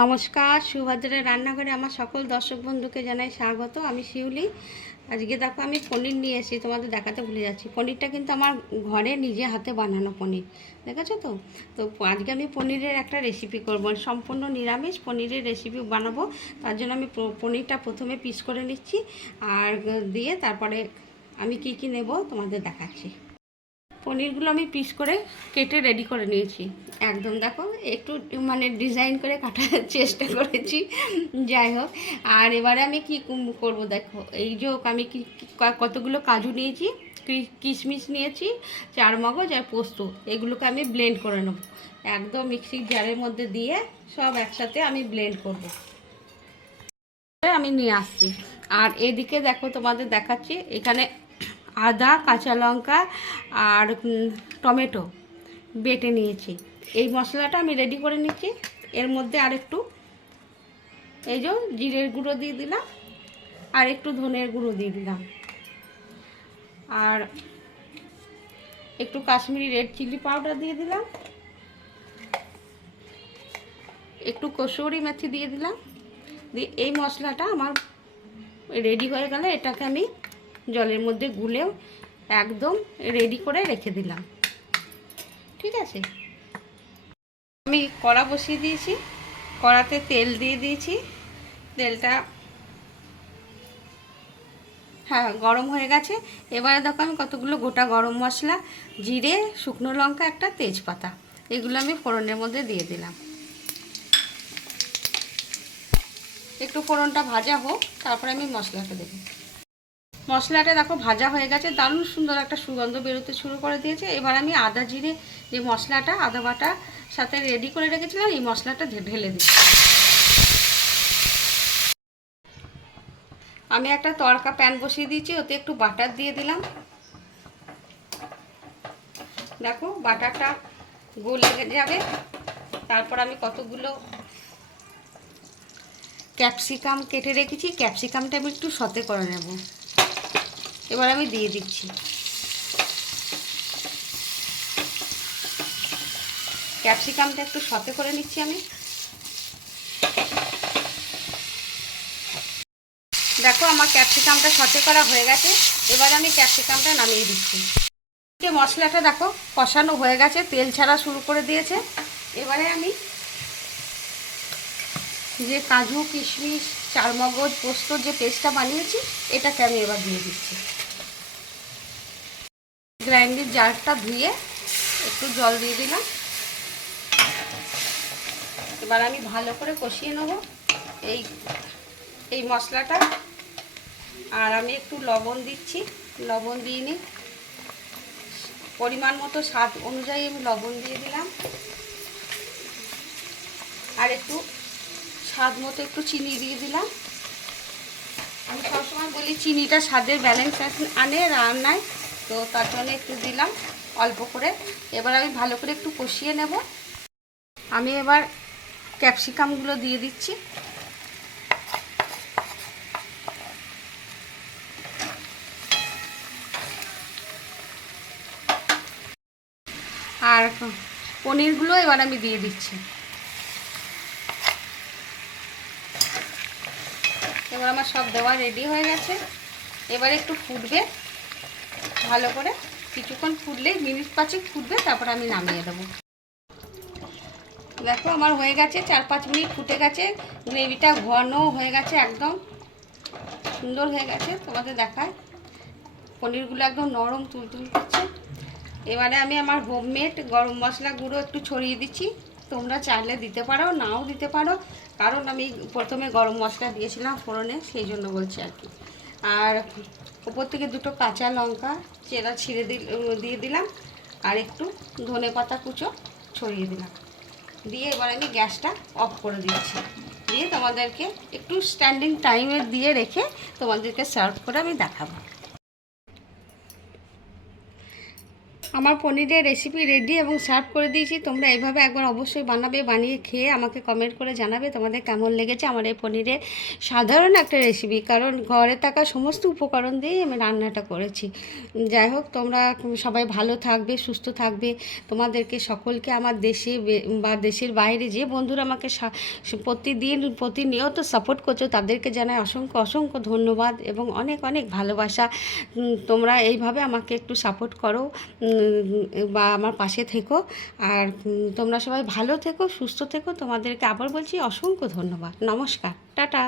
নমস্কার, সুভদ্রের রান্নাঘরে আমার সকল দর্শক বন্ধুকে জানাই স্বাগত। আমি শিউলি। আজকে দেখো আমি পনির নিয়ে এসেছি, তোমাদের দেখাতে ভুলে যাচ্ছি। পনিরটা কিন্তু আমার ঘরে নিজে হাতে বানানো পনির, দেখেছো তো। তো আজকে আমি পনিরের একটা রেসিপি করব, সম্পূর্ণ নিরামিষ পনিরের রেসিপি বানাবো। তার জন্য আমি পনিরটা প্রথমে পিস করে নিচ্ছি, আর দিয়ে তারপরে আমি কি কি নেব তোমাদের দেখাচ্ছি। পনিরগুলো আমি পিস করে কেটে রেডি করে নিয়েছি একদম। দেখো একটু মানে ডিজাইন করে কাটার চেষ্টা করেছি, যাই হোক। আর এবারে আমি কি করব দেখো, এই যে আমি কতগুলো কাজু নিয়েছি, কিশমিশ নিয়েছি, চারমগজ আর পোস্ত, এগুলোকে আমি ব্লেন্ড করে নেব একদম মিক্সির জারের মধ্যে দিয়ে। সব একসাথে আমি ব্লেন্ড করব, আমি নিয়ে আসছি। আর এদিকে দেখো তোমাদের দেখাচ্ছি, এখানে আদা, কাঁচা লঙ্কা আর টমেটো বেটে নিয়েছি। এই মশলাটা আমি রেডি করে নিচ্ছি। এর মধ্যে আর একটু এই যে জিরের গুঁড়ো দিয়ে দিলাম, আর একটু ধনের গুঁড়ো দিয়ে দিলাম, আর একটু কাশ্মীরি রেড চিলি পাউডার দিয়ে দিলাম, একটু কসুরি মেথি দিয়ে দিলাম। দিয়ে এই মশলাটা আমার রেডি হয়ে গেলে এটাকে আমি জলের মধ্যে গুলেও একদম রেডি করে রেখে দিলাম, ঠিক আছে। আমি কড়া বসিয়ে দিয়েছি, কড়াতে তেল দিয়ে দিয়েছি। তেলটা গরম হয়ে গেছে। এবারে দেখো আমি কতগুলো গোটা গরম মশলা, জিরে, শুকনো লঙ্কা, একটা তেজপাতা, এগুলো আমি ফোড়নের মধ্যে দিয়ে দিলাম। একটু ফোড়নটা ভাজা হোক, তারপরে আমি মশলাটা দেবো। মশলাটা দেখো ভাজা হয়ে গেছে, দারুণ সুন্দর একটা সুগন্ধ বেরোতে শুরু করে দিয়েছে। এবার আমি আদা জিরে যে মশলাটা আদা বাটা সাথে রেডি করে রেখেছিলাম, এই মশলাটা ঢেলে দিচ্ছি। আমি একটা তড়কা প্যান বসিয়ে দিয়েছি, ওতে একটু বাটার দিয়ে দিলাম। দেখো বাটারটা গলে যাবে। তারপর আমি কতগুলো ক্যাপসিকাম কেটে রেখেছি, ক্যাপসিকামটা আমি একটু সতে করে নেব। এবার আমি দিয়ে দিচ্ছি। ক্যাপসিকামটা একটু সতে করে নিচ্ছি আমি। দেখো আমার ক্যাপসিকামটা সতে করা হয়ে গেছে। এবার আমি ক্যাপসিকামটা নামিয়ে দিচ্ছি। মশলাটা দেখো কষানো হয়ে গেছে, তেল ছাড়া শুরু করে দিয়েছে। এবারে আমি যে কাজু, কিশমিশ, চারমগজ, পোস্তর যে পেস্টটা বানিয়েছি, এটাকে আমি এবার দিয়ে দিচ্ছি। গ্রাইন্ডার জারটা ধুয়ে একটু জল দিয়ে দিলাম। এবার আমি ভালো করে কষিয়ে নেব এই মশলাটা। আর আমি একটু লবণ দিচ্ছি, লবণ দিয়ে নিই পরিমাণ মতো, স্বাদ অনুযায়ী আমি লবণ দিয়ে দিলাম। আর একটু স্বাদ মতো একটু চিনি দিয়ে দিলাম। আমি সবসময় বলি চিনিটা স্বাদের ব্যালেন্স আনে রান্নায়, তো তার জন্য একটু দিলাম অল্প করে। এবার আমি ভালো করে একটু কষিয়ে নেব। আমি এবার ক্যাপসিকামগুলো দিয়ে দিচ্ছি। আর পনিরগুলো এবার আমি দিয়ে দিচ্ছি। এবার আমার সব দেওয়া রেডি হয়ে গেছে। এবার একটু ফুটবে ভালো করে, কিছুক্ষণ ফুটলেই, মিনিট 5 ফুটবে, তারপর আমি নামিয়ে দেবো। দেখো আমার হয়ে গেছে, 4-5 মিনিট ফুটে গেছে। গ্রেভিটা ঘন হয়ে গেছে, একদম সুন্দর হয়ে গেছে। তোমাদের দেখায় পনিরগুলো একদম নরম তুলতুল করছে। এবারে আমি আমার হোমমেড গরম মশলা গুঁড়ো একটু ছড়িয়ে দিচ্ছি। তোমরা চাইলে দিতে পারো, নাও দিতে পারো, কারণ আমি প্রথমে গরম মশলা দিয়েছিলাম ফোড়নে, সেই জন্য বলছি আর কি। আর উপর থেকে 2টো কাঁচা লঙ্কা চেরা ছিঁড়ে দিয়ে দিলাম, আর একটু ধনেপাতা কুচো ছড়িয়ে দিলাম। দিয়ে এবার আমি গ্যাসটা অফ করে দিচ্ছি। দিয়ে তোমাদেরকে একটু স্ট্যান্ডিং টাইমে দিয়ে রেখে তোমাদেরকে সার্ভ করে আমি দেখাবো। আমার পনিরের রেসিপি রেডি এবং সার্ভ করে দিয়েছি। তোমরা এইভাবে একবার অবশ্যই বানাবে, বানিয়ে খেয়ে আমাকে কমেন্ট করে জানাবে তোমাদের কেমন লেগেছে আমার এই পনিরের সাধারণ একটা রেসিপি, কারণ ঘরে থাকা সমস্ত উপকরণ দিয়েই আমি রান্নাটা করেছি। যাই হোক, তোমরা সবাই ভালো থাকবে, সুস্থ থাকবে। তোমাদেরকে সকলকে আমার দেশে বা দেশের বাইরে যে বন্ধুরা আমাকে প্রতিদিন প্রতিনিয়ত সাপোর্ট করছো তাদেরকে জানাই অসংখ্য অসংখ্য ধন্যবাদ এবং অনেক অনেক ভালোবাসা। তোমরা এইভাবে আমাকে একটু সাপোর্ট করো বা আমার পাশে থেকো। আর তোমরা সবাই ভালো থেকো, সুস্থ থেকো। তোমাদেরকে আবার বলছি অসংখ্য ধন্যবাদ। নমস্কার, টাটা।